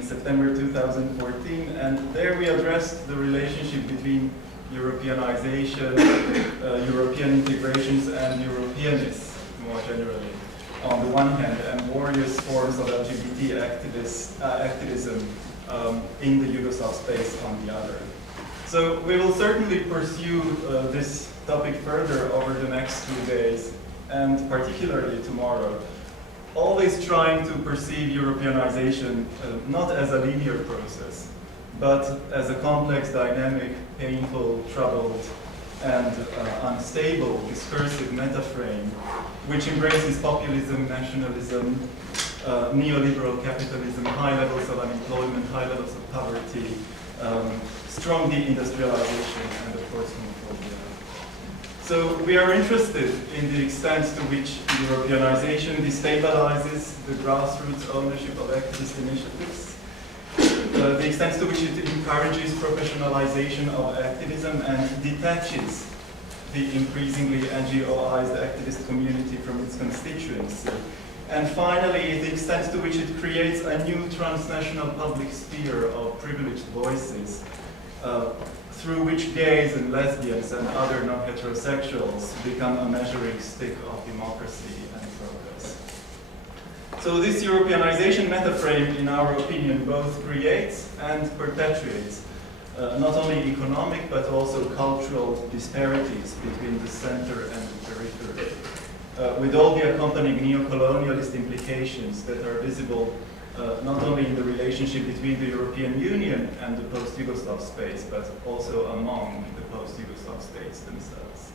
in September 2014, and there we addressed the relationship between Europeanization, European integrations, and Europeanists more generally, on the one hand, and various forms of LGBT activism in the Yugoslav space on the other. So we will certainly pursue this topic further over the next 2 days, and particularly tomorrow, always trying to perceive Europeanization not as a linear process, but as a complex, dynamic, painful, troubled, and unstable discursive metaframe, which embraces populism, nationalism, neoliberal capitalism, high levels of unemployment, high levels of poverty, strong deindustrialization, and of course homophobia. So we are interested in the extent to which Europeanization destabilizes the grassroots ownership of activist initiatives, the extent to which it encourages professionalization of activism and detaches the increasingly NGOized activist community from its constituency. And finally, the extent to which it creates a new transnational public sphere of privileged voices, through which gays and lesbians and other non-heterosexuals become a measuring stick of democracy and progress. So this Europeanization metaframe, in our opinion, both creates and perpetuates not only economic but also cultural disparities between the center and the periphery, with all the accompanying neo-colonialist implications that are visible not only in the relationship between the European Union and the post-Yugoslav space, but also among the post-Yugoslav states themselves.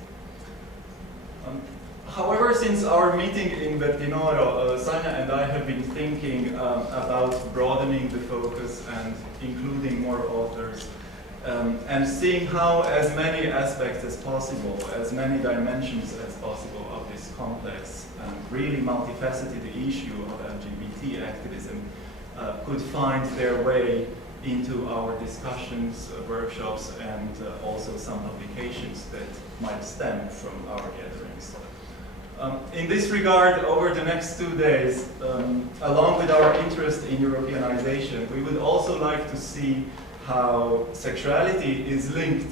However, since our meeting in Bertinoro, Sanja and I have been thinking about broadening the focus and including more authors, and seeing how as many aspects as possible, as many dimensions as possible of this complex and really multifaceted issue of LGBT activism could find their way into our discussions, workshops, and also some publications that might stem from our gatherings. In this regard, over the next 2 days, along with our interest in Europeanization, we would also like to see how sexuality is linked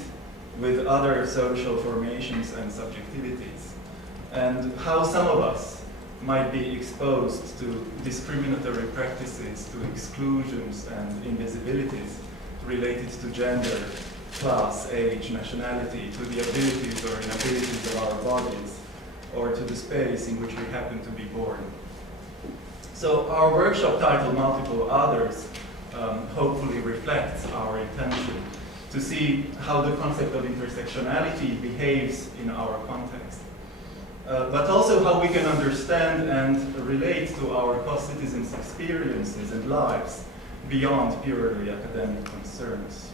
with other social formations and subjectivities, and how some of us might be exposed to discriminatory practices, to exclusions and invisibilities related to gender, class, age, nationality, to the abilities or inabilities of our bodies, or to the space in which we happen to be born. So our workshop titled Multiple Others hopefully reflects our intention to see how the concept of intersectionality behaves in our context, but also how we can understand and relate to our co-citizens' experiences and lives beyond purely academic concerns.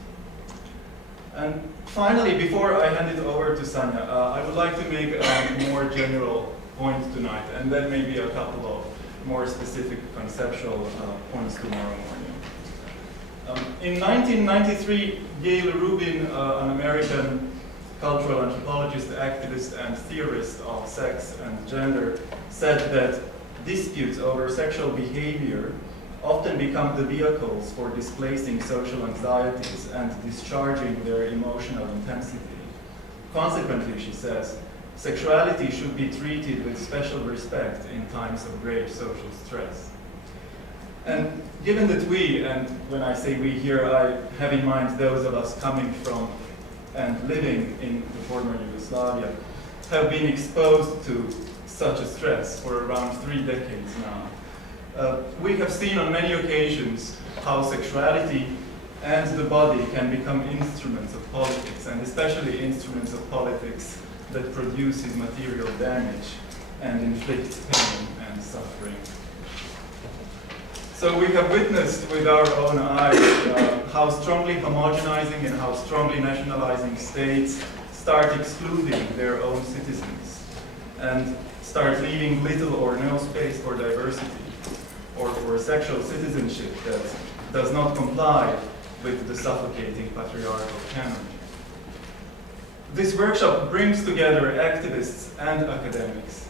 And finally, before I hand it over to Sanja, I would like to make a more general point tonight, and then maybe a couple of more specific conceptual points tomorrow morning. In 1993, Gail Rubin, an American cultural anthropologist, activist, and theorist of sex and gender, said that disputes over sexual behavior often become the vehicles for displacing social anxieties and discharging their emotional intensity. Consequently, she says, sexuality should be treated with special respect in times of great social stress. And given that we, and when I say we here, I have in mind those of us coming from and living in the former Yugoslavia, have been exposed to such a stress for around 3 decades now. We have seen on many occasions how sexuality and the body can become instruments of politics, and especially instruments of politics that produces material damage and inflicts pain and suffering. So we have witnessed with our own eyes how strongly homogenizing and how strongly nationalizing states start excluding their own citizens and start leaving little or no space for diversity or for sexual citizenship that does not comply with the suffocating patriarchal canon. This workshop brings together activists and academics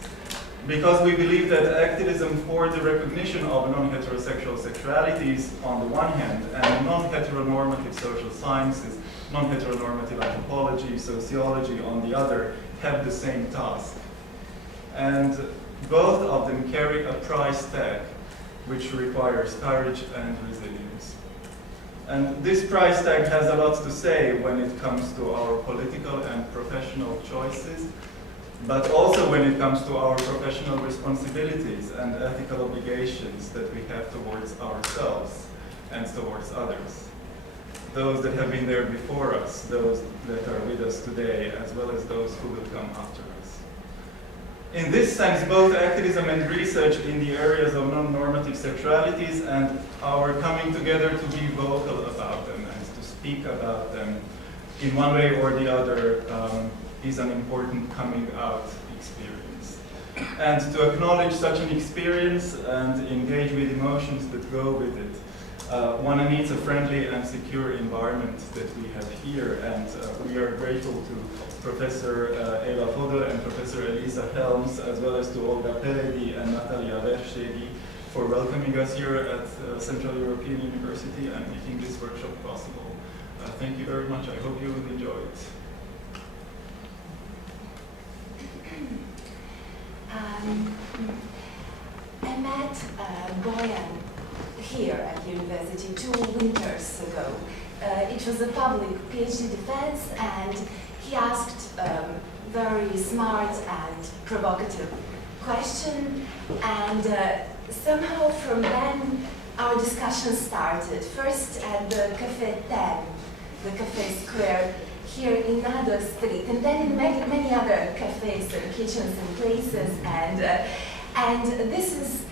Because we believe that activism for the recognition of non-heterosexual sexualities on the one hand and non-heteronormative social sciences, non-heteronormative anthropology, sociology on the other have the same task. And both of them carry a price tag which requires courage and resilience. And this price tag has a lot to say when it comes to our political and professional choices, but also when it comes to our professional responsibilities and ethical obligations that we have towards ourselves and towards others. Those that have been there before us, those that are with us today, as well as those who will come after us. In this sense, both activism and research in the areas of non-normative sexualities and our coming together to be vocal about them and to speak about them in one way or the other is an important coming out experience. And to acknowledge such an experience and engage with emotions that go with it, one needs a friendly and secure environment that we have here, and we are grateful to Professor Eva Fodor and Professor Elisa Helms, as well as to Olga Peledi and Natalia Vershegi for welcoming us here at Central European University and making this workshop possible. Thank you very much. I hope you will enjoy it. I met Boyan here at university 2 winters ago. It was a public PhD defense, and he asked very smart and provocative question, and somehow from then our discussion started. First at the Café 10, the Café Square here in Nado Street, and then in many other cafes and kitchens and places, and this is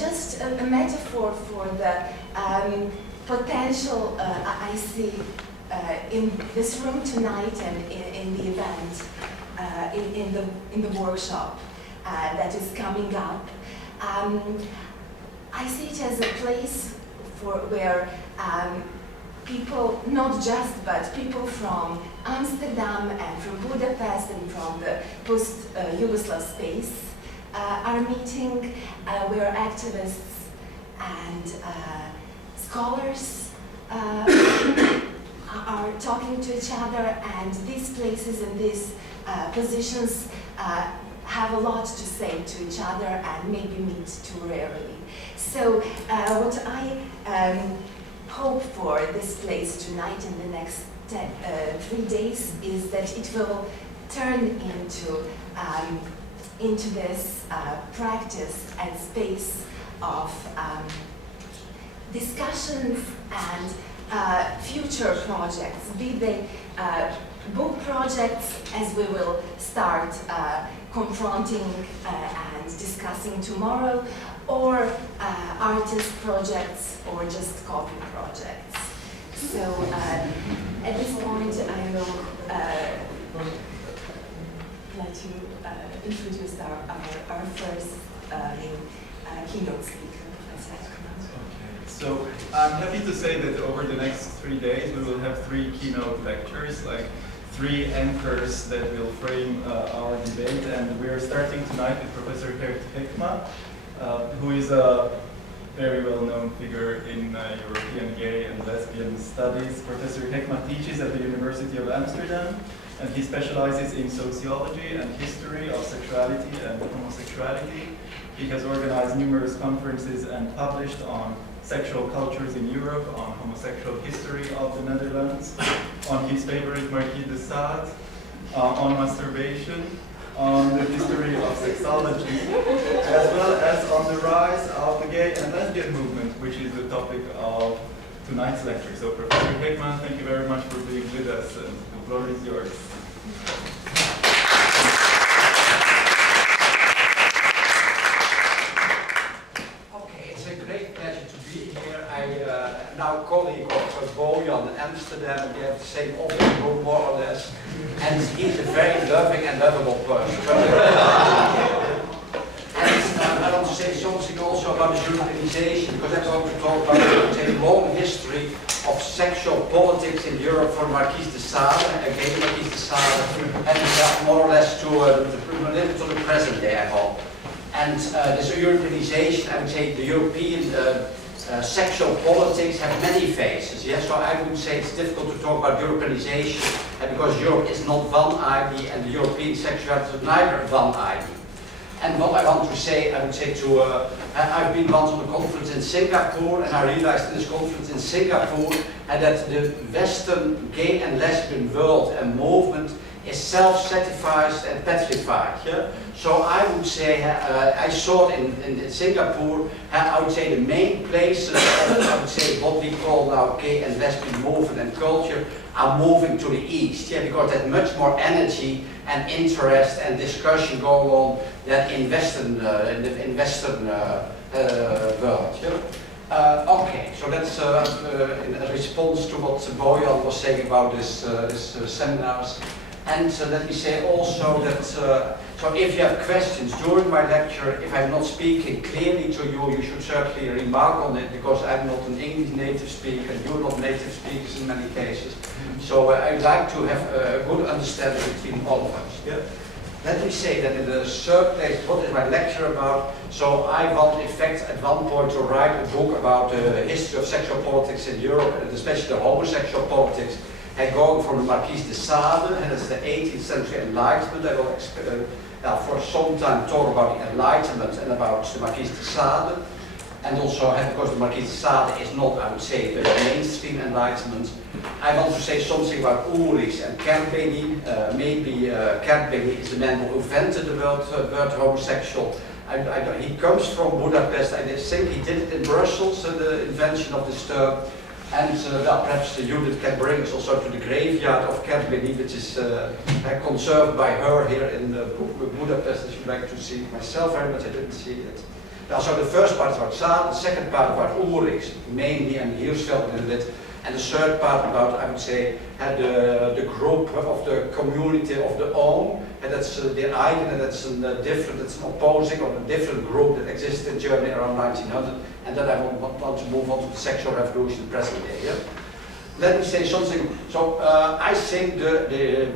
just a metaphor for the potential I see in this room tonight and in the event, in the workshop that is coming up. I see it as a place where people, not just, but people from Amsterdam and from Budapest and from the post-Yugoslav space are meeting, where activists and scholars are talking to each other, and these places and these positions have a lot to say to each other and maybe meet too rarely. So what I hope for this place tonight and the next 3 days is that it will turn into this practice and space of discussions and future projects, be they book projects, as we will start confronting and discussing tomorrow, or artist projects, or just copy projects. So at this point, I will let you introduce our first keynote speaker, Professor Hekma. Okay, so I'm happy to say that over the next 3 days, we will have 3 keynote lectures, like 3 anchors that will frame our debate, and we are starting tonight with Professor Gert Hekma, who is a very well-known figure in European gay and lesbian studies. Professor Hekma teaches at the University of Amsterdam, and he specializes in sociology and history of sexuality and homosexuality. He has organized numerous conferences and published on sexual cultures in Europe, on homosexual history of the Netherlands, on his favorite Marquis de Sade, on masturbation, on the history of sexology, as well as on the rise of the gay and lesbian movement, which is the topic of tonight's lecture. So Professor Hekma, thank you very much for being with us, and the floor is yours. Okay, it's a great pleasure to be here. I'm now colleague of Bojan in Amsterdam. We have the same office room, more or less. And he's a very loving and lovable person. And I want to say something also about the Europeanization, because I want to talk about the long history of sexual politics in Europe from Marquis de Sade, again Marquis de Sade, and more or less to the present day, I hope. And this Europeanization, I would say the European sexual politics have many phases. Yeah? So I would say it's difficult to talk about Europeanization because Europe is not one ID and the European sexuality is neither one ID. And what I want to say, I would say to, I've been once on a conference in Singapore, and I realized in this conference in Singapore that the Western gay and lesbian world and movement is self-satisfied and petrified. Yeah? So I would say, I saw it in Singapore, I would say the main places of, I would say, what we call now gay and lesbian movement and culture are moving to the east, yeah, because there's much more energy and interest and discussion going on than in Western, world. Yeah? Okay, so that's in response to what Bojan was saying about this seminars. And let me say also that, so if you have questions during my lecture, if I'm not speaking clearly to you, you should certainly remark on it, because I'm not an English native speaker, and you're not native speakers in many cases. So I'd like to have a good understanding between all of us. Yeah? Let me say that in the third place, what is my lecture about? So I want, in fact, at one point to write a book about the history of sexual politics in Europe, and especially the homosexual politics. And going from the Marquis de Sade, and that's the 18th century Enlightenment. I will for some time talk about the Enlightenment and about the Marquis de Sade. And also, because the Marquis de Sade is not, I would say, the mainstream Enlightenment. I want to say something about Ulrich and Kertbeny. Maybe Kertbeny is the man who invented the word homosexual. He comes from Budapest. I think he did it in Brussels, the invention of this term. And well, perhaps Judith can bring us also to the graveyard of Kertbeny, which is conserved by her here in Budapest, as you'd like to see. Myself very much, I didn't see it. Now, so the first part is about Sade, the second part about Ulrich, mainly, and Hirschfeld a little bit, and the third part about, I would say, the group of the community of the own, and that's the Eigen, and that's that's an opposing or a different group that existed in Germany around 1900, and then I want to move on to the sexual revolution in the present day. Yeah? Let me say something. So I think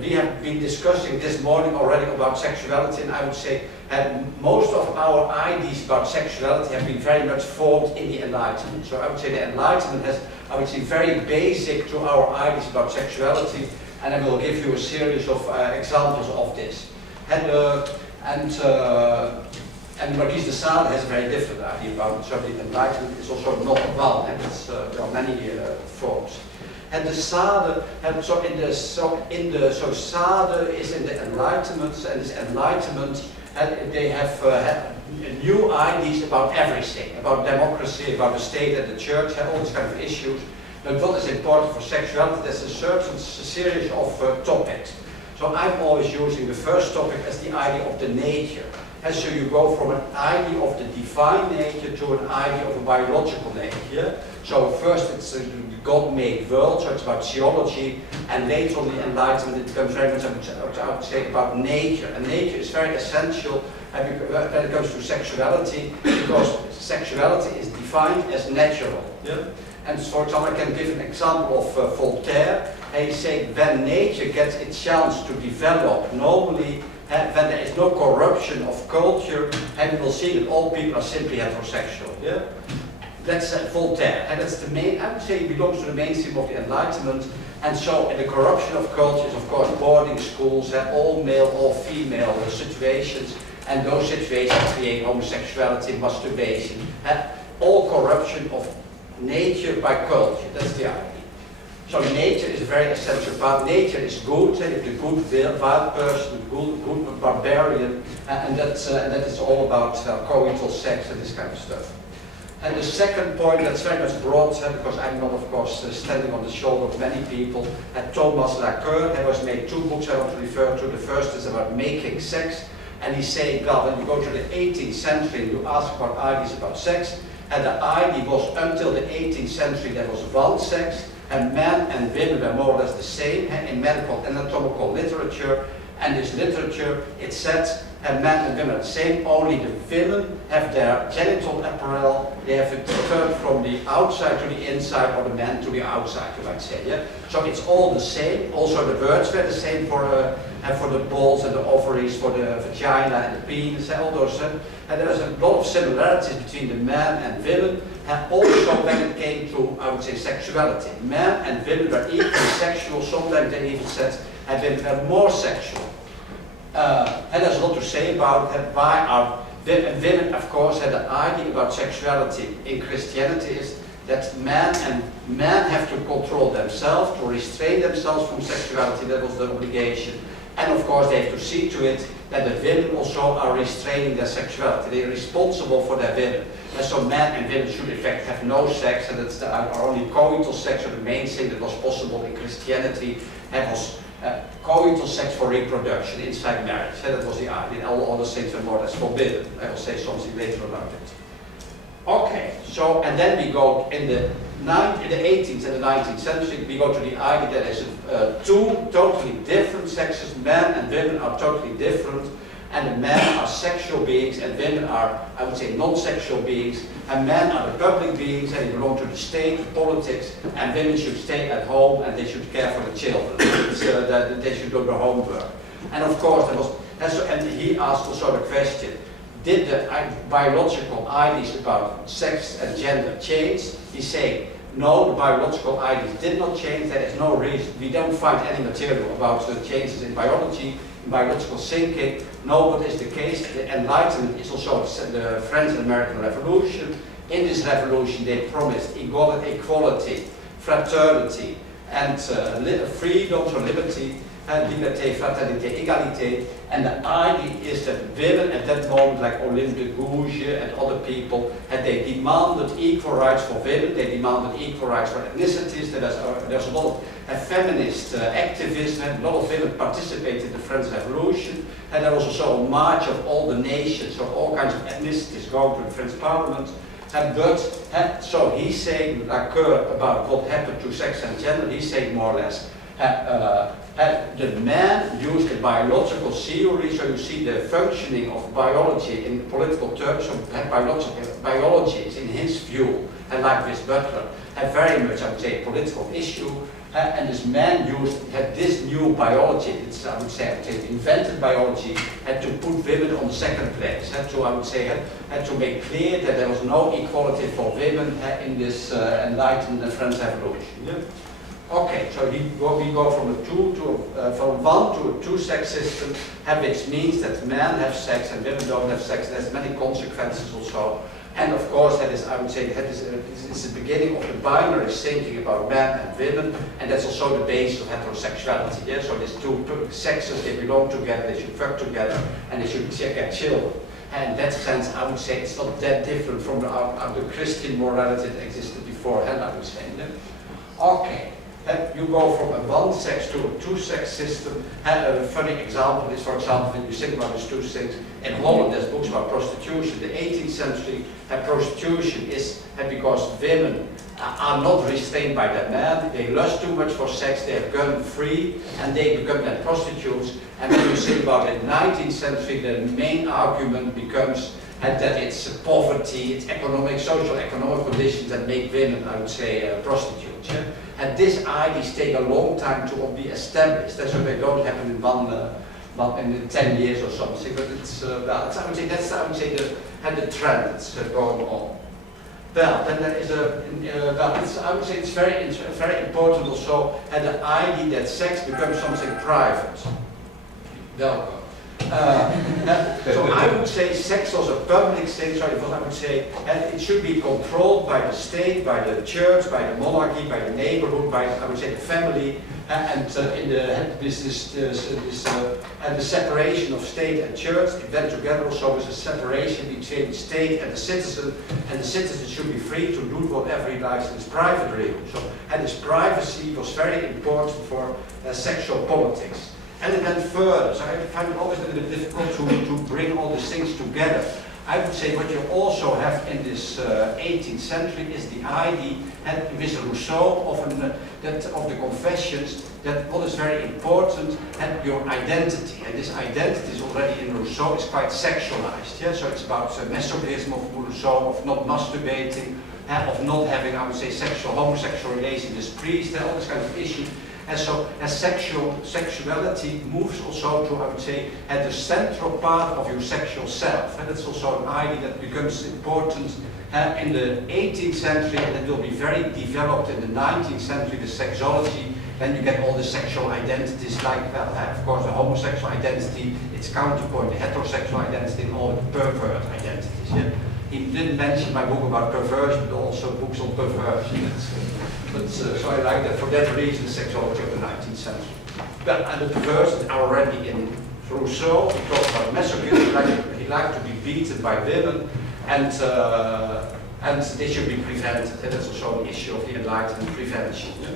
we have been discussing this morning already about sexuality, and I would say most of our ideas about sexuality have been very much formed in the Enlightenment. So I would say the Enlightenment has, I would say, very basic to our ideas about sexuality, and I will give you a series of examples of this. And Marquis de Sade has a very different idea about it. So the Enlightenment is also not one, and there are many forms. And the Sade, so Sade is in the Enlightenment, and this Enlightenment, and they have new ideas about everything, about democracy, about the state and the church, and all these kind of issues. But what is important for sexuality, there's a certain series of topics. So I'm always using the first topic as the idea of the nature. And so you go from an idea of the divine nature to an idea of a biological nature. So first it's a God-made world, so it's about theology, and later on the Enlightenment it becomes very much, I would say, about nature. And nature is very essential when it comes to sexuality, because sexuality is defined as natural. Yeah? And for example, I can give an example of Voltaire. He said, when nature gets its chance to develop, normally when there is no corruption of culture, and we will see that all people are simply heterosexual. Yeah? That's Voltaire, and that's the main, I would say he belongs to the mainstream of the Enlightenment. And so the corruption of culture is, of course, boarding schools, all male, all female situations, and those situations create homosexuality, masturbation, all corruption of nature by culture. That's the idea. So nature is a very essential part. Nature is good, the good wild person, good barbarian, and that is all about coital sex and this kind of stuff. And the second point, that's very much broad, because I'm not, of course, standing on the shoulder of many people. Thomas Laqueur, there was made two books I want to refer to. The first is about making sex, and he's saying, God, when you go to the 18th century and you ask about ideas about sex, and the idea was until the 18th century there was one sex, and men and women were more or less the same in medical anatomical literature, and this literature, it said men and women are the same, only the women have their genital apparel, they have it turned from the outside to the inside, or the men to the outside, you might say. Yeah? So it's all the same. Also the words were the same for the balls and the ovaries, for the vagina and the penis, and all those. And there's a lot of similarities between the men and women. And also when it came to, I would say, sexuality. Men and women were equally sexual, sometimes they even said women were more sexual. And there's a lot to say about that. Why are women, of course, had the idea about sexuality in Christianity is that men have to control themselves, to restrain themselves from sexuality. That was the obligation. And of course, they have to see to it that the women also are restraining their sexuality. They are responsible for their women. And so men and women should in fact have no sex, and that's our only coital sex, or the main thing that was possible in Christianity. That was coital sex for reproduction inside marriage. That was the idea. All other things were more or less forbidden. I will say something later about it. Okay, so, and then we go in the 18th and the 19th century, we go to the idea that there's two totally different sexes. Men and women are totally different, and the men are sexual beings and women are, I would say, non-sexual beings. And men are the public beings and they belong to the state, politics, and women should stay at home and they should care for the children. That they should do their homework. And of course, and he asked also the question, did the biological ideas about sex and gender change? He's saying, no, the biological ideas did not change. There is no reason. We don't find any material about the changes in biology, in biological thinking. No, what is the case? The Enlightenment is also the French and American Revolution. In this revolution, they promised equality, fraternity, and freedom, so liberty, liberté, fraternité, égalité. And the idea is that women at that moment, like Olympe de Gouges and other people, they demanded equal rights for women, they demanded equal rights for ethnicities. There's a lot of feminist activism, and a lot of women participated in the French Revolution. And there was also a march of all the nations, so all kinds of ethnicities going to the French Parliament. So he's saying, about what happened to sex and gender, he's saying more or less, the man used the biological theory, so you see the functioning of biology in political terms, so biology is in his view, and like this Butler, very much, I would say, a political issue. And this man had this new biology, it's, I would say, invented biology, had to put women on the second place, had to make clear that there was no equality for women in this enlightened French Revolution. Yeah? Okay, so we go from from one to a two-sex system, which means that men have sex and women don't have sex. There's many consequences also. And of course, that is, I would say, that is the beginning of the binary thinking about men and women, and that's also the basis of heterosexuality. Yeah? So these two sexes, they belong together, they should fuck together, and they should get children. And in that sense, I would say it's not that different from the Christian morality that existed beforehand, I would say. Yeah? Okay. You go from a one-sex to a two-sex system. A funny example is, for example, when you think about these two things, in Holland there's books about prostitution. The 18th century, prostitution is because women are not restrained by their man, they lust too much for sex, they have gone free, and they become then prostitutes. And when you think about it, in the 19th century, the main argument becomes that it's poverty, it's social economic conditions that make women, I would say, prostitutes. Yeah? And these ideas take a long time to be established. That's why they don't happen in 10 years or something. But it's, I would say the trend that's going on. Well, then there is I would say it's very important also, the idea that sex becomes something private. Welcome. So I would say sex was a public thing, so I would say, and it should be controlled by the state, by the church, by the monarchy, by the neighborhood, by, I would say, the family, and in the separation of state and church, it went together also with a separation between the state and the citizen should be free to do whatever he likes in his private realm. So, and his privacy was very important for sexual politics. And it went further, so I find it always a little bit difficult to bring all these things together. I would say what you also have in this 18th century is the idea, and with Rousseau of the Confessions, that what is very important and your identity. And this identity is already in Rousseau is quite sexualized. Yeah? So it's about masochism of Rousseau, of not masturbating, of not having, I would say, homosexual relations with priests, all this kind of issues. And so as sexuality moves also to, I would say, at the central part of your sexual self. And that's also an idea that becomes important in the 18th century, and it will be very developed in the 19th century, the sexology. Then you get all the sexual identities, like, well, of course, the homosexual identity, its counterpoint, the heterosexual identity, and all the pervert identities. Yeah? He didn't mention my book about perversion, but also books on perversion. So I like that for that reason, the sexology of the 19th century. But and the perversions are already in Rousseau. He talks about masochism, he liked to be beaten by women, and they should be prevented. And that's also an issue of the Enlightenment prevention. Yeah?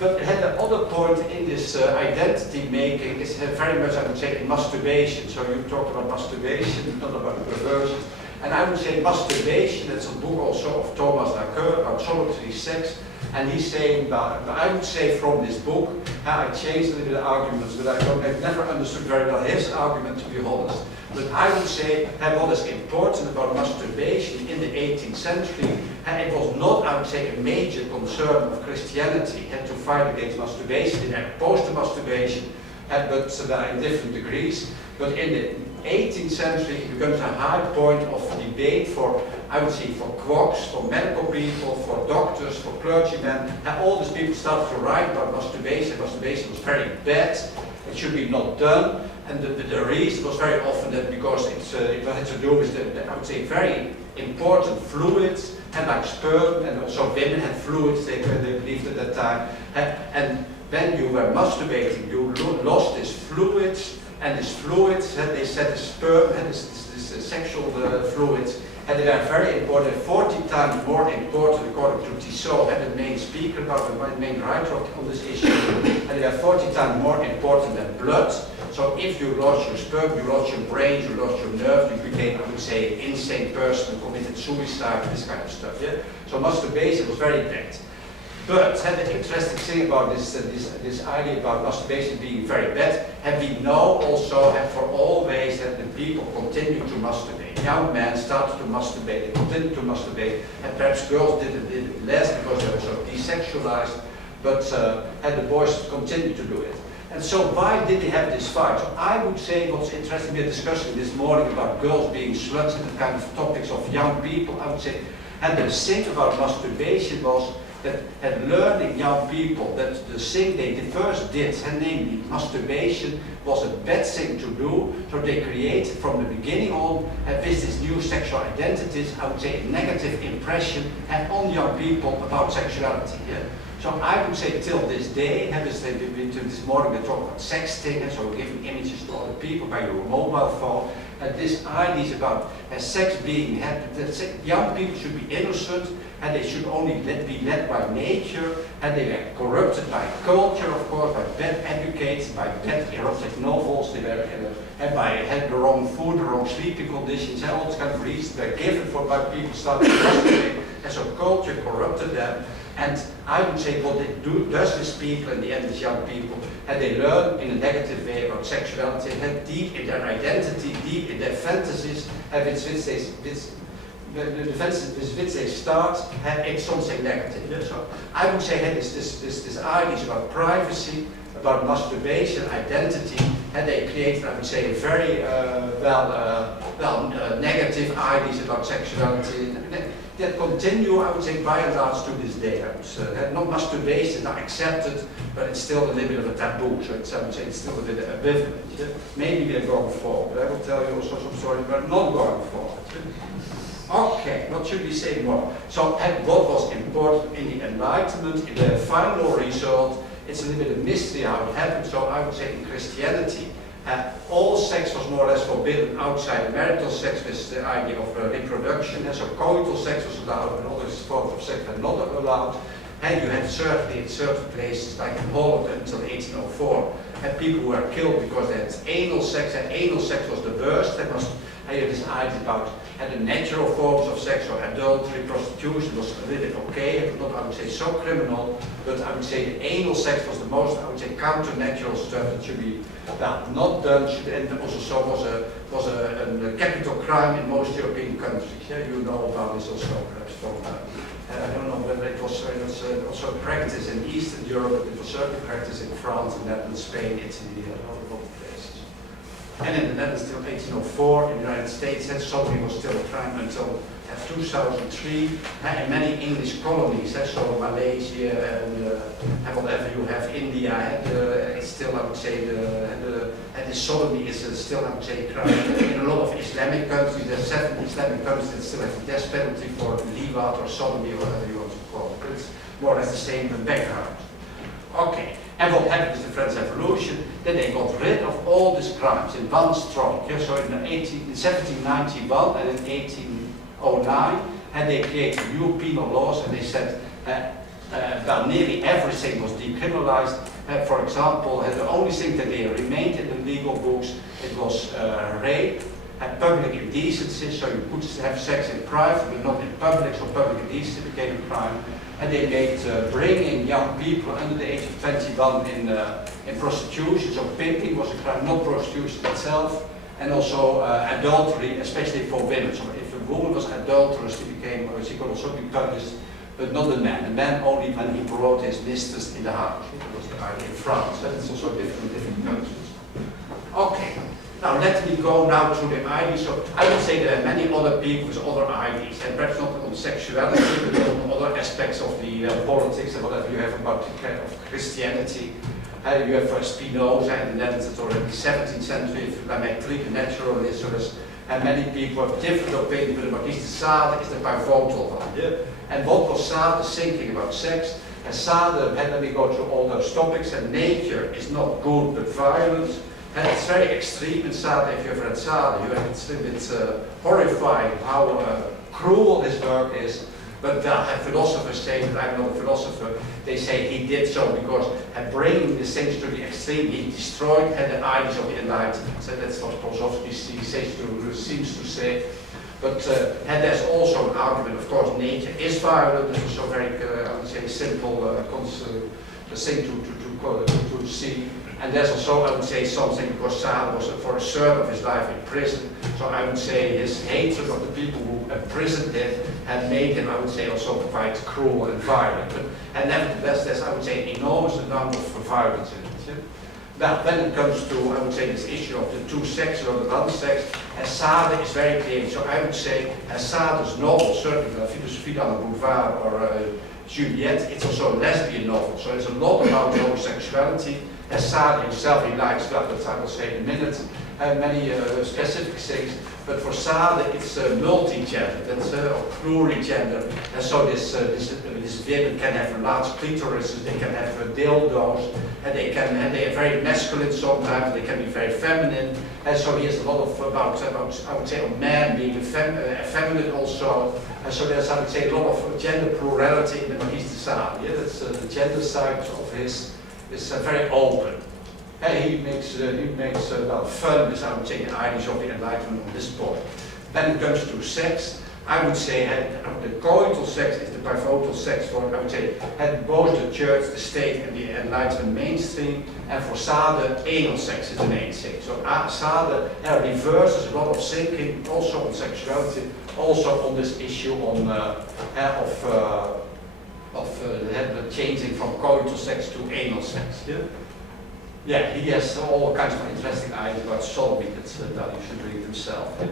But the other point in this identity making is very much, I would say, in masturbation. So you talked about masturbation, not about perversion. And I would say masturbation, that's a book also of Thomas Laqueur about solitary sex. And he's saying about, I would say from this book, I changed a little bit of arguments, but I've never understood very well his argument, to be honest. But I would say what is important about masturbation in the 18th century, it was not, I would say, a major concern of Christianity to fight against masturbation. They opposed to masturbation, but in different degrees. But in the 18th century, it becomes a high point of debate for, I would say, for quacks, for medical people, for doctors, for clergymen. And all these people started to write about masturbation. Masturbation was very bad. It should be not done. And the reason was very often that because it had to do with the I would say, very important fluids, and like sperm, and also women had fluids, they believed at that time. And when you were masturbating, you lost these fluids, and these fluids, they said the sperm, and this sexual fluids, and they are very important, 40 times more important, according to Tissot, the main speaker about it, the main writer on this issue, and they are 40 times more important than blood. So if you lost your sperm, you lost your brain, you lost your nerve, you became, I would say, an insane person, committed suicide, this kind of stuff. Yeah? So masturbation was very bad. But the interesting thing about this idea about masturbation being very bad, and we know also for always that the people continue to masturbate. Young men started to masturbate, they continued to masturbate, and perhaps girls did it less because they were so desexualized, but the boys continued to do it. And so why did they have this fight? So I would say what's interesting, we are discussing this morning about girls being sluts and the kind of topics of young people, I would say, and the thing about masturbation was that learning young people that the thing they first did, and namely masturbation, was a bad thing to do, so they created from the beginning on, with these new sexual identities, I would say a negative impression on young people about sexuality. Yeah? So I would say till this day, this morning we talk about sexting, and so giving images to other people by your mobile phone, and this idea is about sex being that young people should be innocent, and they should only be led by nature, and they were corrupted by culture, of course, by bad educated, by bad erotic novels, they were, and by had the wrong food, the wrong sleeping conditions, and all these kind of reasons were given for why people started to masturbate, and so culture corrupted them. And I would say what it does with people in the end, these young people, and they learn in a negative way about sexuality, and deep in their identity, deep in their fantasies, and the fantasies with which they start, it's something negative. Yeah? So I would say this idea about privacy, about masturbation, identity, and they created, I would say, very negative ideas about sexuality. That continue, I would say, by and large to this day. Not masturbation is not accepted, but it's still a little bit of a taboo. So I would say it's still a bit ambivalent. Yeah? Maybe we are going forward, but I will tell you also some stories about not going forward. Okay, what should we say more? So what was important in the Enlightenment, in the final result, it's a little bit of mystery how it happened. So I would say in Christianity, all sex was more or less forbidden outside marital sex, with the idea of reproduction. And so coital sex was allowed, and other forms of sex were not allowed. And you had certainly in certain places, like in Holland until 1804, had people who were killed because they had anal sex, and anal sex was the worst. had this idea about the natural forms of sex, or adultery, prostitution was a little bit okay, not I would say so criminal, but I would say the anal sex was the most, I would say, counter-natural stuff that should be not done, and also so was a capital crime in most European countries. Yeah, you know about this also perhaps from, I don't know whether it was also practice in Eastern Europe, but it was certainly practice in France, Netherlands, Spain, Italy, a lot of places. And in the Netherlands till 1804, in the United States, sodomy was still a crime until 2003. In many English colonies, so Malaysia and whatever you have, India, it's still, I would say, the sodomy is still, I would say, a crime. In a lot of Islamic countries, there are 7 Islamic countries that still have the death penalty for liwat or sodomy, or whatever you want to call it. But it's more or less the same background. Okay. And what happened with the French Revolution, then they got rid of all these crimes in one stroke. Yeah? So in 1791 and in 1809, and they created new penal laws, and they said that nearly everything was decriminalized. For example, the only thing that they remained in the legal books, it was rape, public indecency, so you could have sex in private, but not in public, so public indecency became a crime. And they made bringing young people under the age of 21 in prostitution, so pimping was a crime, not prostitution itself, and also adultery, especially for women. So if a woman was adulterous, she could also be punished, but not the man. The man only when he brought his mistress in the house. It was the idea in France, and it's also different in different countries. Okay. Now let me go now to the ideas. So I would say there are many other people with other ideas, and perhaps not on sexuality, but on other aspects of the politics and whatever you have about the kind of Christianity. You have Spinoza in the Netherlands already 17th century, the naturalist, so there's, and many people have different opinions, but Marquise de Sade is the pivotal one. Yeah? And what was Sade thinking about sex? And Sade, let me go through all those topics, and nature is not good but violent. And it's very extreme in Sade. If you have read Sade, you have it's a bit horrifying how cruel his work is. But philosophers say, that I'm not a philosopher, they say he did so because bringing these things to the extreme, he destroyed the ideas of the Enlightenment. So that's what philosophy seems to say. But there's also an argument, of course, nature is violent. This was a very, I would say, simple thing to see. And there's also, I would say, something, because Sade was for a third of his life in prison. So I would say his hatred of the people who imprisoned him had made him, I would say, also quite cruel and violent. And nevertheless, there's, I would say, an enormous amount of violence in it. Yeah? Now, when it comes to, I would say, this issue of the two sexes or the one sex, Sade is very clear. So I would say, Sade's novel, certainly Philosophie dans le Boulevard or Juliette, it's also a lesbian novel. So there's a lot about homosexuality. Sade himself, he likes that, but I will say in a minute, many specific things. But for Sade, it's multi-gender, that's or plurigender. And so this women can have large clitorises, they can have dildos, and they are very masculine sometimes, they can be very feminine. And so he has a lot of about I would say, a man being effeminate also. And so there's, I would say, a lot of gender plurality in the Marquise de Sade. Yeah? That's the gender side of his. Is very open. And he makes well, fun with, I would say, the ideas of the Enlightenment on this point. When it comes to sex, I would say the coital sex is the pivotal sex for, I would say, both the church, the state, and the Enlightenment mainstream. And for Sade, anal sex is the main thing. So Sade reverses a lot of thinking, also on sexuality, also on this issue on the changing from coital sex to anal sex. Yeah? Yeah, he has all kinds of interesting ideas about sodomy that you should read himself. Yeah?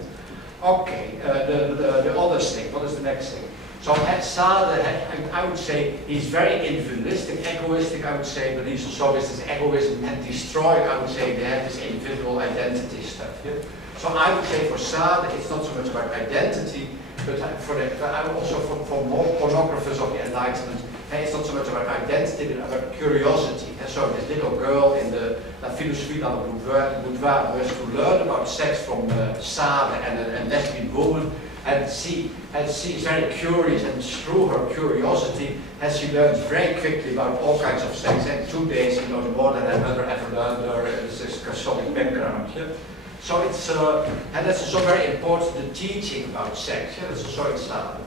Okay, the other thing, what is the next thing? So Sade, I would say, he's very individualistic, egoistic, I would say, but he's also with this egoism had destroyed, I would say, they have this individual identity stuff. Yeah? So I would say for Sade, it's not so much about identity, but also for more pornographers of the Enlightenment, it's not so much about identity, but about curiosity. And so this little girl in the Philosophie dans le Boudoir was to learn about sex from Sade and a lesbian woman, and she is very curious, and through her curiosity, she learns very quickly about all kinds of sex. And 2 days, she knows more than her mother ever learned, or this Catholic background. Yeah? So it's, and that's also very important, the teaching about sex. Yeah, that's also in Sade.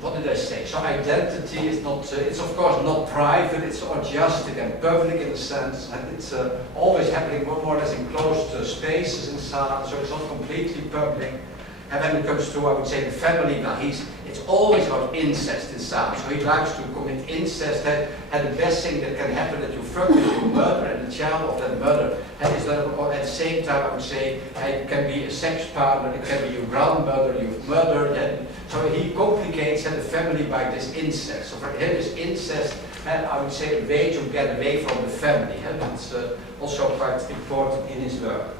What did I say? So identity is not, it's of course not private, it's orgiastic and public in a sense, and it's always happening more or less in closed spaces in Sade, so it's not completely public. And when it comes to, I would say, the family, now it's always about incest in Sade. So he likes to commit incest, and the best thing that can happen that you fuck with your mother and the child of that mother. And is that, at the same time, I would say, it can be a sex partner, it can be your grandmother, your mother. And so he complicates the family by this incest. So for him, this incest, I would say, a way to get away from the family. That's also quite important in his work.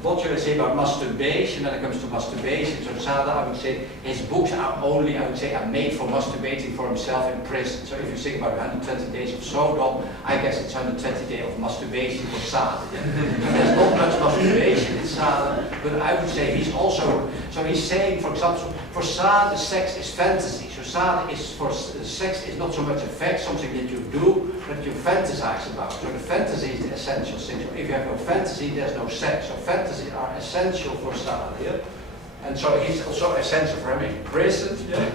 What should I say about masturbation? When it comes to masturbation, so Sade, I would say, his books are only, I would say, are made for masturbating for himself in prison. So if you think about 120 days of Sodom, I guess it's 120 days of masturbation for Sade. There's not much masturbation in Sade, but I would say he's also, so he's saying, for example, for Sade, sex is fantasy. So Sade is, for sex is not so much a fact, something that you do, but you fantasize about. So the fantasy is the essential thing. So if you have no fantasy, there's no sex. So fantasy are essential for Sade. Yeah? And so he's also essential for him in prison. Yeah?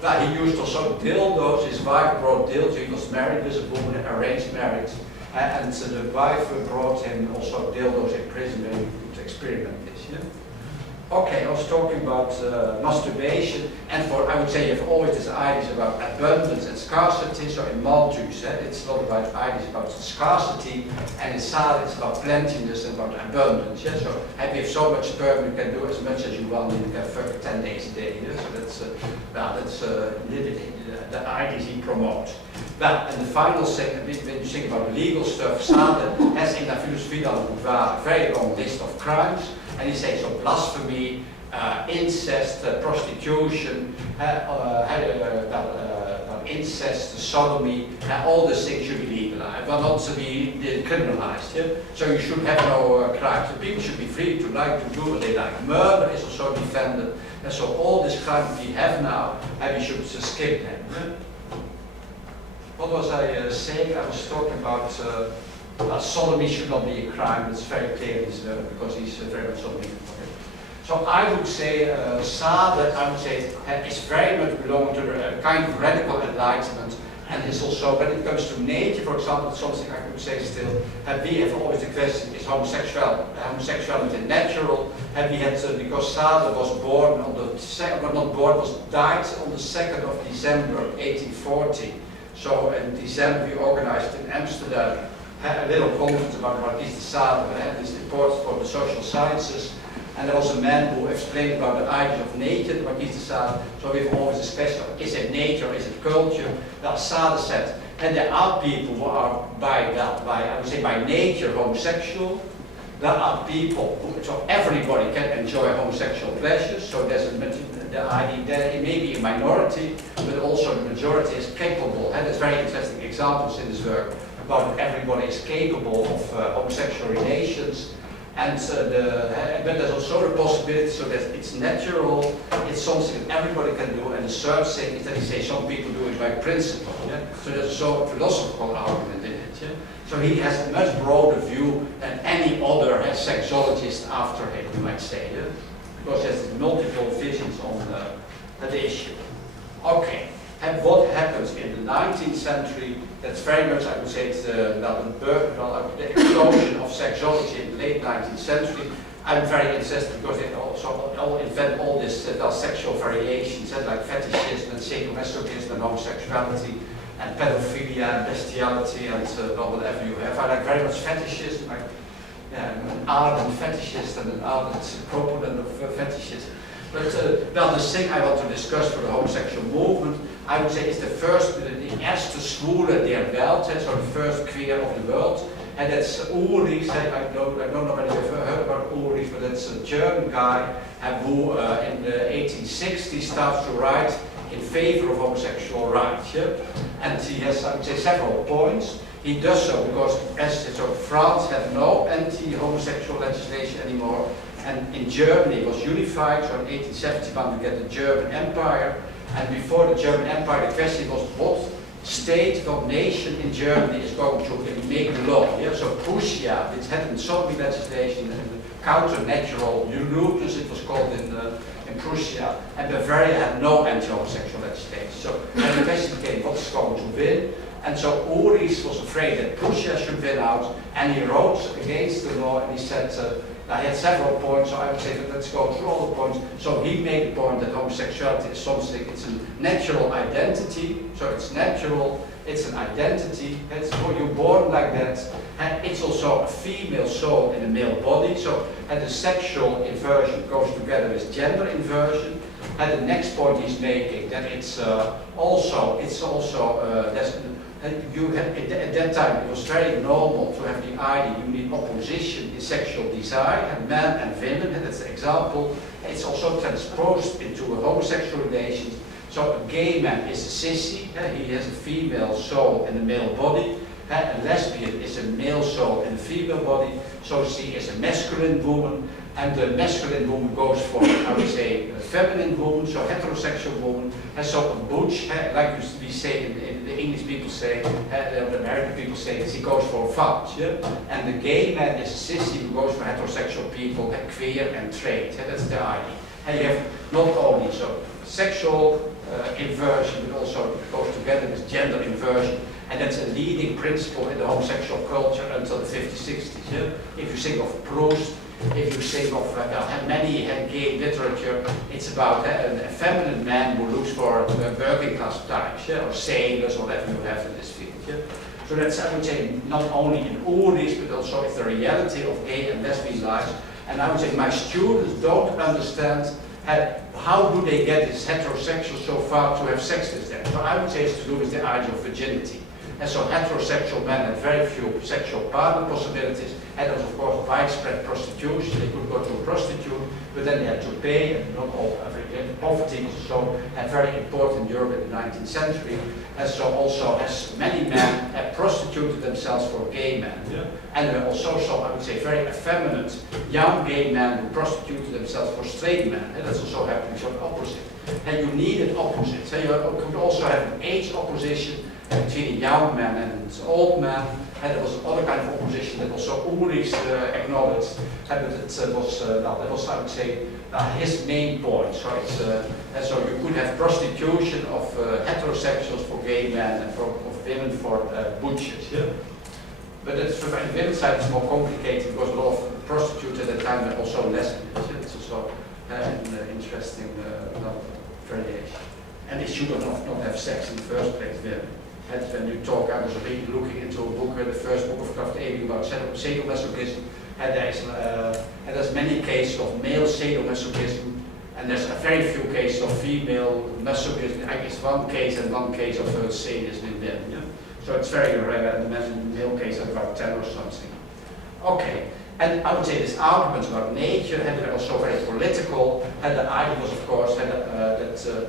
But he used also dildos. His wife brought dildos. He was married with a woman, arranged marriage. And so the wife brought him also dildos in prison where he could experiment this. Yeah? Okay, I was talking about masturbation, and for, I would say, you have always these ideas about abundance and scarcity. So in Malthus, it's not about ideas about scarcity, and in Sade it's about plentiness and about abundance. Yeah? So if you have so much sperm, you can do as much as you want, you can fuck 10 days a day. Yeah? So that's, that's the ideas he promotes. Well, and the final thing, when you think about legal stuff, Sade has in La Philosophie dans le Pouvoir a very long list of crimes. And he says, so blasphemy, incest, prostitution, incest, sodomy, all these things should be legalized, but not to be criminalized. Yeah? So you should have no crimes. So people should be free to like to do what they like. Murder is also defended. And so all these crimes we have now, we should skip them. Yeah? What was I saying? I was talking about sodomy should not be a crime. It's very clear in his work because he's very much sodomy. So I would say Sade, I would say, is very much belonging to a kind of radical enlightenment, and is also, when it comes to nature, for example, something I could say still, we have always the question, is homosexuality natural? And we had, because Sade was born on the, died on the 2nd of December 1840. So in December we organized in Amsterdam a little conference about Marquise de Sade, this report for the social sciences, and there was a man who explained about the idea of nature, Marquise de Sade. So we have always a question, is it nature, is it culture? Well, Sade said, and there are people who are I would say by nature homosexual. There are people who, so everybody can enjoy homosexual pleasures, so there's the idea that it may be a minority, but also the majority is capable, and there's very interesting examples in this work about everybody is capable of homosexual relations, and but there's also the possibility so that it's natural, it's something that everybody can do, and the third thing is that he says some people do it by principle. Yeah? So there's also a philosophical argument in it. Yeah? So he has a much broader view than any other sexologist after him, you might say, yeah? Because he has multiple visions on the issue. Okay. And what happens in the 19th century, that's very much, I would say, it's the explosion of sexology in the late 19th century. I'm very interested because they also all invent all this sexual variations, like fetishism and sadomasochism and homosexuality and pedophilia and bestiality and whatever you have. I like very much fetishism, like an ardent fetishist and an ardent proponent of fetishism. But well, the thing I want to discuss for the homosexual movement, I would say, is the first, the eerste schwule der Welt, so the first queer of the world, and that's Ulrich. I don't know whether you've heard about Ulrich, but that's a German guy who in the 1860s starts to write in favor of homosexual rights. Yeah? And he has, I would say, several points. He does so because France had no anti-homosexual legislation anymore. And in Germany it was unified, so in 1871 we get the German Empire, and before the German Empire the question was what state, the nation in Germany is going to make law. Yeah? So Prussia, which had so many legislation, counter-natural unions, it was called in Prussia, and Bavaria had no anti-homosexual legislation. So and the question came, what's going to win? And so Ulrich was afraid that Prussia should win out, and he wrote against the law, and he said, I had several points, so I would say that let's go through all the points. So he made the point that homosexuality is something, it's a natural identity, so it's natural, it's an identity, it's you're born like that, and it's also a female soul in a male body, so and the sexual inversion goes together with gender inversion. And the next point he's making, that it's also at that time it was very normal to have the idea you need opposition in sexual desire, and men and women, and that's the example. It's also transposed into a homosexual relations. So a gay man is a sissy, he has a female soul in a male body. A lesbian is a male soul in a female body, so she is a masculine woman, and the masculine woman goes for, I would say, a feminine woman, so heterosexual woman, and so a butch, like we say in the English people say, the American people say, she goes for a femme, yeah? And the gay man is a sissy who goes for heterosexual people, queer and straight, that's the idea. And you have not only so sexual inversion, but also it goes together with gender inversion. And that's a leading principle in the homosexual culture until the 50s, 60s. Yeah? If you think of Proust, if you think of many gay literature, it's about a feminine man who looks for working class types, yeah? Or sailors, or whatever you have in this field. Yeah? So that's, I would say, not only in Ulrich, but also it's the reality of gay and lesbian lives. And I would say my students don't understand how do they get this heterosexual so far to have sex with them. So I would say it's to do with the idea of virginity. And so heterosexual men had very few sexual partner possibilities, and there was of course widespread prostitution. They could go to a prostitute, but then they had to pay, and not all poverty was also very important in Europe in the 19th century. And so also as many men had prostituted themselves for gay men. Yeah? And there were also some, I would say, very effeminate young gay men who prostituted themselves for straight men. And that's also happening, so the opposite. And you needed opposites. And you could also have an age opposition between a young man and an old man, and there was another kind of opposition that also Ulrich acknowledged, but it was, I would say, his main point. So it's, and so you could have prostitution of heterosexuals for gay men and of women for butchers. Yeah? But it's, from the women's side it's more complicated because a lot of prostitutes at that time were also lesbians. Yeah? It's also an interesting variation. And they should not have sex in the first place. Yeah? And when you talk, I was really looking into a book, the first book of Kraft Ebing about sadomasochism, and there's many cases of male sadomasochism, and there's a very few cases of female masochism. I guess one case and one case of sadism in men. Yeah? So it's very rare, and the male case are about 10 or something. Okay, and I would say this argument about nature, and they're also very political, and the idea was, of course, that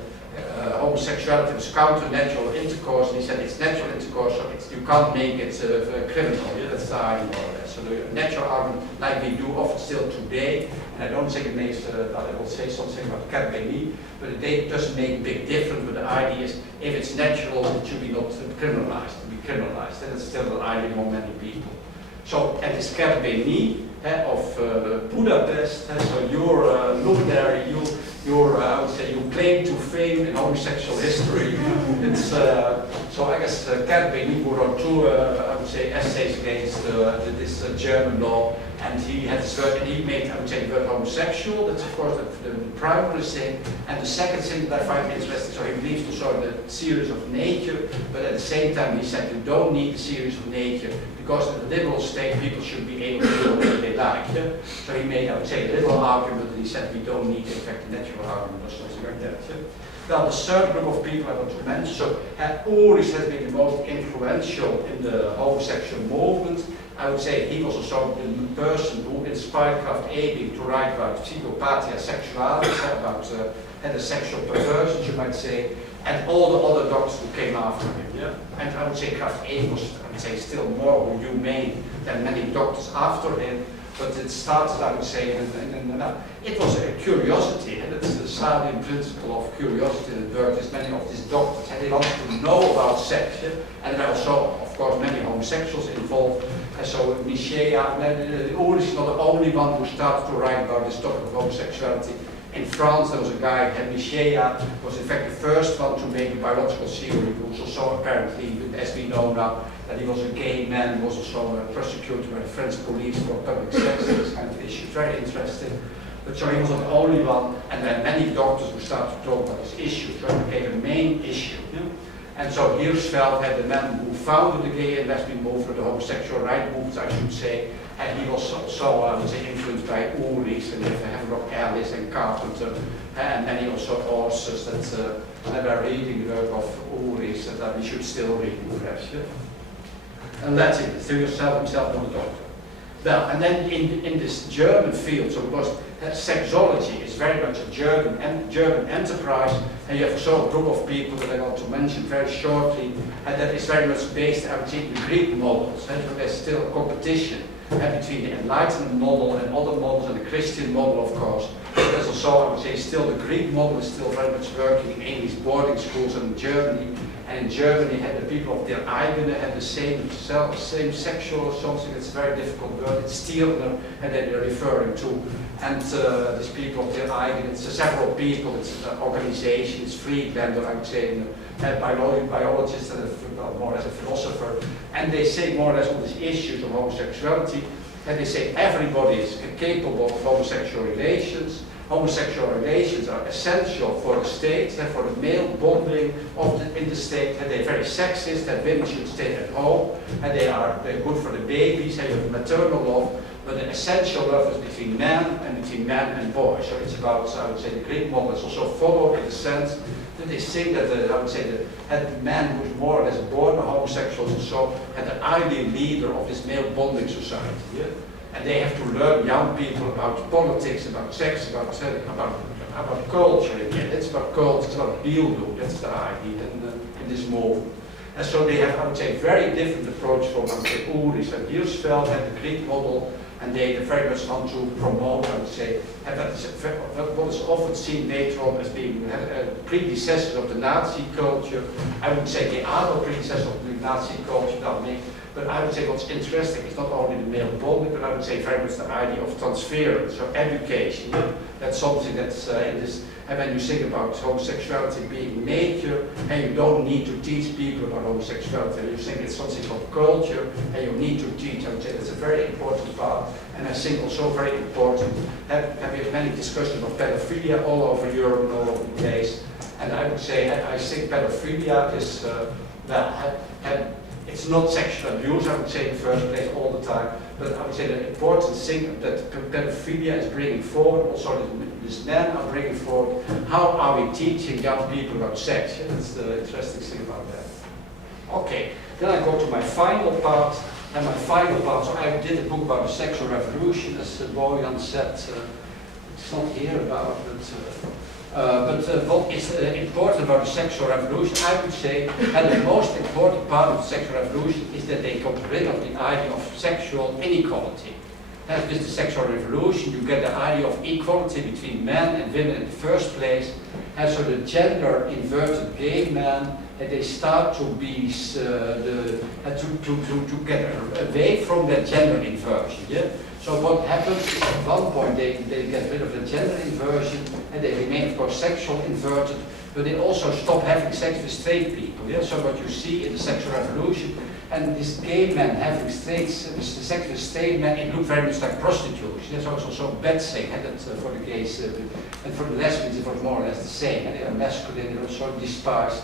homosexuality was counter-natural intercourse, and he said it's natural intercourse, so you can't make it criminal. Yeah? That's the idea more or less. So the natural argument, like we do often still today, and I don't think it makes, I will say something about Keynote, but it doesn't make a big difference, but the idea is if it's natural, it should be not criminalized, to be criminalized. And it's still an idea among many people. So at this Keynote of Budapest, so you're luminary, I would say, you claim to fame in homosexual history. It's, so I guess Keynote wrote two, I would say, essays against this German law, and he had this word, and he made, I would say, the word homosexual. That's of course the primary thing. And the second thing that I find interesting, so he believes also in the series of nature, but at the same time he said you don't need the series of nature, because in the liberal state people should be able to do what they like. Yeah? So he made, I would say, a liberal argument, and he said we don't need, in fact, a natural argument or something like that. Yeah? Well, the third group of people I want to mention, so Ulrich has been the most influential in the homosexual movement. I would say he was also the person who inspired Kraft Ebing to write about psychopathia sexualis, about the sexual perversions, you might say, and all the other doctors who came after him. Yeah? And I would say Kraft Ebing was, I would say, still more humane than many doctors after him. but it started, I would say, it was a curiosity, and it's the Salian principle of curiosity that worked as many of these doctors, and they wanted to know about sex, and there are also, of course, many homosexuals involved, and so Ulrich is not the only one who started to write about this topic of homosexuality. In France, there was a guy, Michel, was in fact the first one to make a biological theory, who was also apparently, as we know now, that he was a gay man, was also prosecuted by the French police for public sex, this kind of issue, very interesting. But so he was not the only one, and there are many doctors who started to talk about this issue, so it became a main issue. And so Hirschfeld had the man who founded the gay and lesbian movement, the homosexual rights movement, I should say, and he was also, I would say, influenced by Ulrich and Havelock Ellis and Carpenter, and many also authors that are reading the work of Ulrich that we should still read, perhaps. And that's it, so himself was a doctor. Well, and then in this German field, so because sexology is very much a German enterprise, and you have also a group of people that I want to mention very shortly, and that is very much based, I would say, in the Greek models. And so there's still a competition between the Enlightenment model and other models, and the Christian model, of course. There's also, I would say, still the Greek model is still very much working in English boarding schools and in Germany. And in Germany, the people of their eigene had the same sexual or something. It's a very difficult word. It's Stirner, and then they're referring to. And these people of their eigene, it's several people. It's an organization. It's Friedlander, I would say, a biologist and more or less a philosopher. And they say more or less on these issues of homosexuality. And they say everybody is capable of homosexual relations. Homosexual relations are essential for the state, and for the male bonding in the state, and they're very sexist, that women should stay at home, and they're good for the babies, and you have maternal love, but the essential love is between men and boys. So it's about, I would say, the Greek model is also followed in the sense that they think that, I would say, that man who's more or less born a homosexual and so, had the ideal leader of this male bonding society. Yeah? And they have to learn young people about politics, about sex, about culture. Again, it's about culture, it's about Bildung, that's the idea in this move. And so they have, I would say, very different approach from, I would say, Ulrich and Hirschfeld had the Greek model, and they very much want to promote, I would say, what is often seen later on as being predecessors of the Nazi culture. I would say they are the predecessors of the Nazi culture, but I would say what's interesting is not only the male bonding, but I would say very much the idea of transference, so education. That's something that's in this, and when you think about homosexuality being nature, and you don't need to teach people about homosexuality, you think it's something called culture, and you need to teach, I would say that's a very important part, and I think also very important, we have many discussions about pedophilia all over Europe and all over the place, and I would say, I think pedophilia is, it's not sexual abuse, I would say in the first place all the time, but I would say the important thing that pedophilia is bringing forward, also these men are bringing forward, how are we teaching young people about sex? That's the interesting thing about that. Okay, then I go to my final part, so I did a book about the sexual revolution, as Bojan said, it's not here about, but what is important about the sexual revolution, I would say, and the most important part of the sexual revolution is that they got rid of the idea of sexual inequality. And with the sexual revolution, you get the idea of equality between men and women in the first place, and so the gender-inverted gay men, and they start to be to get away from that gender inversion. Yeah? So what happens is at one point they get rid of the gender inversion and they remain of course sexual inverted, but they also stop having sex with straight people. Yeah? So what you see in the sexual revolution, and this gay men having sex with straight men, it looked very much like prostitution. That's also a bad thing, and that for the gays and for the lesbians it was more or less the same. And they are masculine, they're also despised.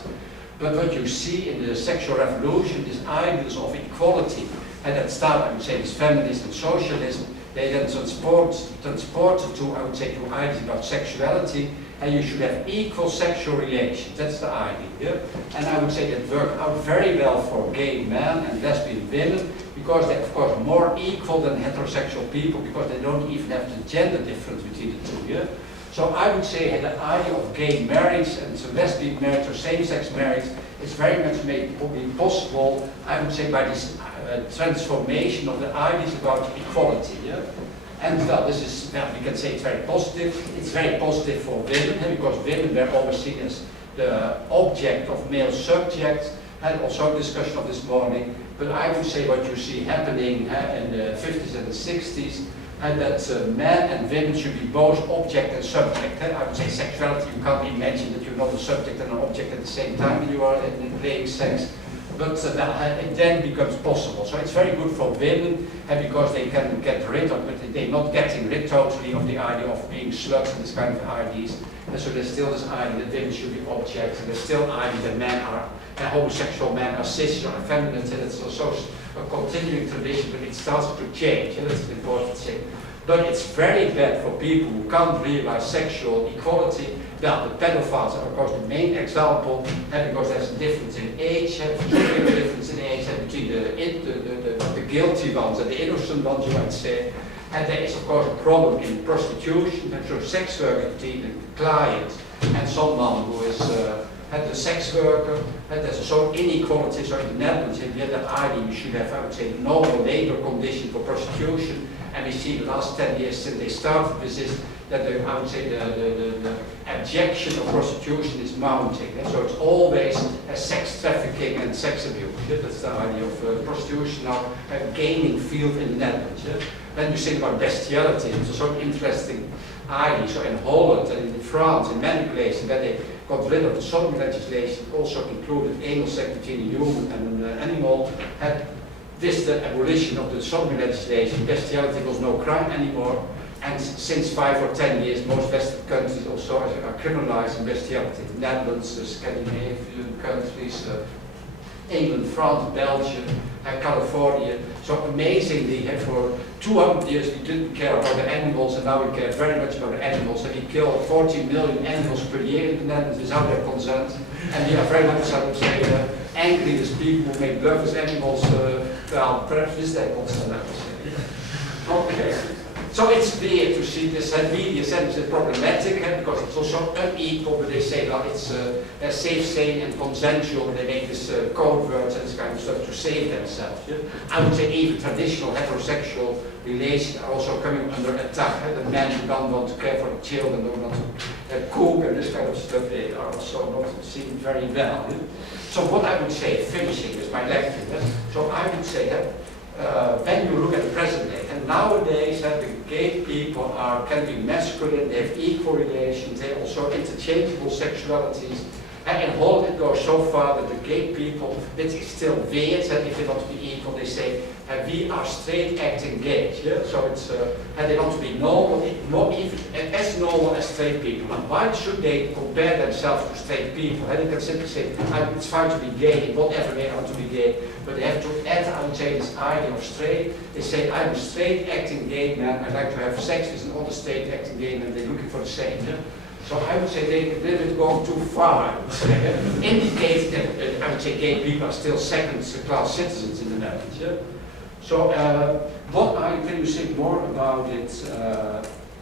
But what you see in the sexual revolution, these ideas of equality, and that start, I would say, this feminism and socialism, they then transported to, I would say, to ideas about sexuality, and you should have equal sexual relations. That's the idea. Yeah? And I would say that worked out very well for gay men and lesbian women, because they're of course more equal than heterosexual people, because they don't even have the gender difference between the two. Yeah? So I would say the idea of gay marriage and so lesbian marriage or same-sex marriage is very much made possible, I would say, by this transformation of the ideas about equality. Yeah? And well, this is, well, we can say it's very positive. It's very positive for women, because women were always seen as the object of male subjects. Had also a discussion of this morning. But I would say what you see happening in the 50s and the 60s, and that men and women should be both object and subject. I would say sexuality, you can't imagine that you're not a subject and an object at the same time when you are in playing sex. But it then becomes possible. So it's very good for women because they can get rid of it. They're not getting rid totally of the idea of being sluts and this kind of ideas. And so there's still this idea that women should be objects, and there's still idea that men are, homosexual men are cis or feminine, and it's also a continuing tradition, but it starts to change, and that's an important thing. But it's very bad for people who can't realize sexual equality. Well, the pedophiles are of course the main example, because there's a difference in age, a difference in age between the guilty ones and the innocent ones, you might say. And there is of course a problem in prostitution, and so sex worker between the client and someone who is the sex worker. And there's also inequality. So in the Netherlands, if you have that idea, you should have, I would say, normal labor conditions for prostitution. And we see the last 10 years since they started with this, that I would say the abjection of prostitution is mounting. So it's always sex trafficking and sex abuse. That's the idea of prostitution now gaining field in the Netherlands. Then you think about bestiality. It's also an interesting idea. So in Holland and in France, in many places, where they got rid of the sodomy legislation, also included anal sex between a human and an animal. This the abolition of the sodomy legislation, bestiality was no crime anymore. And since 5 or 10 years, most Western countries also are criminalizing bestiality. The Netherlands, the Scandinavian countries, England, France, Belgium, California. So amazingly, for 200 years we didn't care about the animals, and now we care very much about the animals. And we kill 40 million animals per year in the Netherlands without their consent. And we are very much, I would say, angry with people who make love with animals, well, perhaps with their consent, I would say. Okay. So it's weird to see this media sense is problematic, because it's also unequal, but they say, well, it's safe, sane, and consensual. They make this code words and this kind of stuff to save themselves. Yeah? I would say even traditional heterosexual relations are also coming under attack. The men who don't want to care for the children, don't want to cook, and this kind of stuff, they are also not seen very well. Yeah? So what I would say, finishing with my lecture, so I would say that when you look at the present day, and nowadays the gay people can be masculine, they have equal relations, they also interchangeable sexualities. And in Holland it goes so far that the gay people, it is still weird, and if they want to be equal, they say, we are straight acting gays. Yeah? So it's, and they want to be normal, not even as normal as straight people. And why should they compare themselves to straight people? And they can simply say, it's fine to be gay in whatever way I want to be gay, but they have to add, I would say, this idea of straight. They say, I'm a straight acting gay man, I'd like to have sex with another straight acting gay man, they're looking for the same. Yeah? So I would say they're a little bit going too far, I would say. Indicates that I would say gay people are still second-class citizens in the Netherlands. Yeah? So can you think more about it?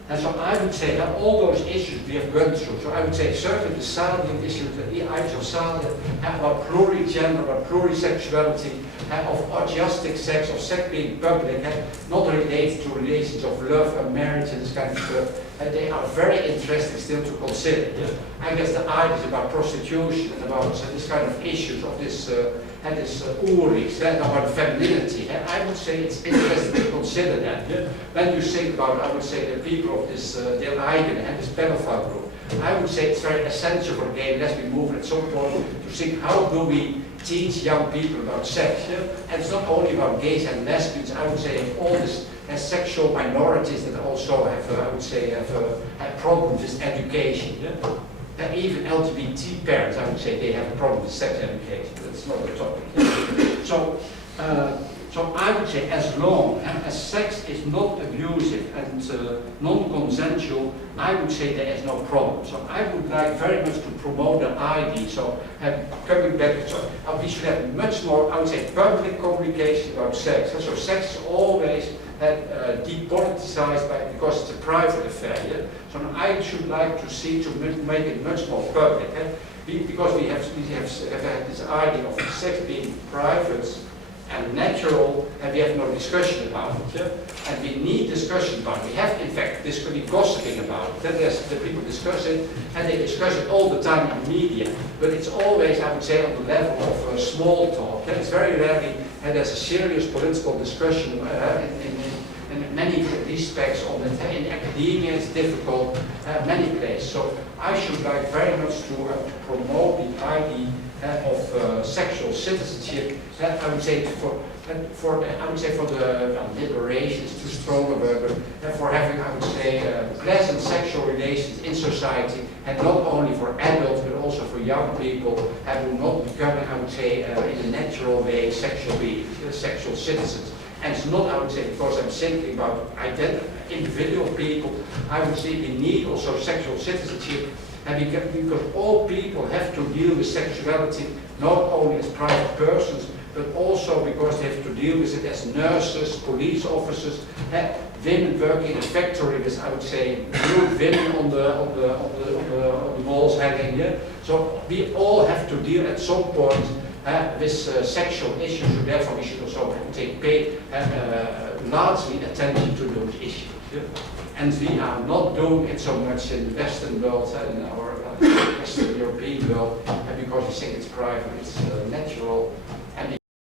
And so I would say that all those issues we have gone through. So I would say certainly the salient issue, the issues of salient, about plurigender, about plurisexuality, of orgiastic sex, of sex being public, not related to relations of love and marriage and this kind of stuff. And they are very interesting still to consider. Yeah? I guess the ideas about prostitution and about this kind of issues of this uris, about femininity, I would say it's interesting to consider that. Yeah? When you think about, I would say, the people of this Der Eigen and this pedophile group, I would say it's very essential for gay lesbian movement at some point to think, how do we teach young people about sex? Yeah? And it's not only about gays and lesbians, I would say all this sexual minorities that also have, I would say, have problems with education. Yeah? And even LGBT parents, I would say, they have a problem with sex education. That's not a topic. Yeah? So I would say, as long as sex is not abusive and non-consensual, I would say there is no problem. So I would like very much to promote the idea. So coming back, so we should have much more, I would say, public communication about sex. So sex is always depoliticized because it's a private affair. Yeah? So I should like to see to make it much more public. Because we have this idea of sex being private, and natural, and we have no discussion about it. Yeah? And we need discussion about it. We have, in fact, gossiping about it. Then there's the people discuss it, and they discuss it all the time in the media. But it's always, I would say, on the level of small talk. Yeah? It's very rarely, and there's a serious political discussion in many respects on it. In academia, it's difficult, many places. So I should like very much to promote the idea of sexual citizenship. I would say for the liberation is too strong a word, but for having, I would say, pleasant sexual relations in society, and not only for adults but also for young people, who not becoming, I would say, in a natural way sexual beings, sexual citizens. And it's not, I would say, because I'm thinking about individual people, I would say we need also sexual citizenship, and because all people have to deal with sexuality not only as private persons, but also because they have to deal with it as nurses, police officers, women working in a factory with, I would say, nude women on the walls hanging. Yeah? So we all have to deal at some point with sexual issues, so therefore we should also pay largely attention to those issues. Yeah? And we are not doing it so much in the Western world, in our Western European world, because we think it's private, it's natural,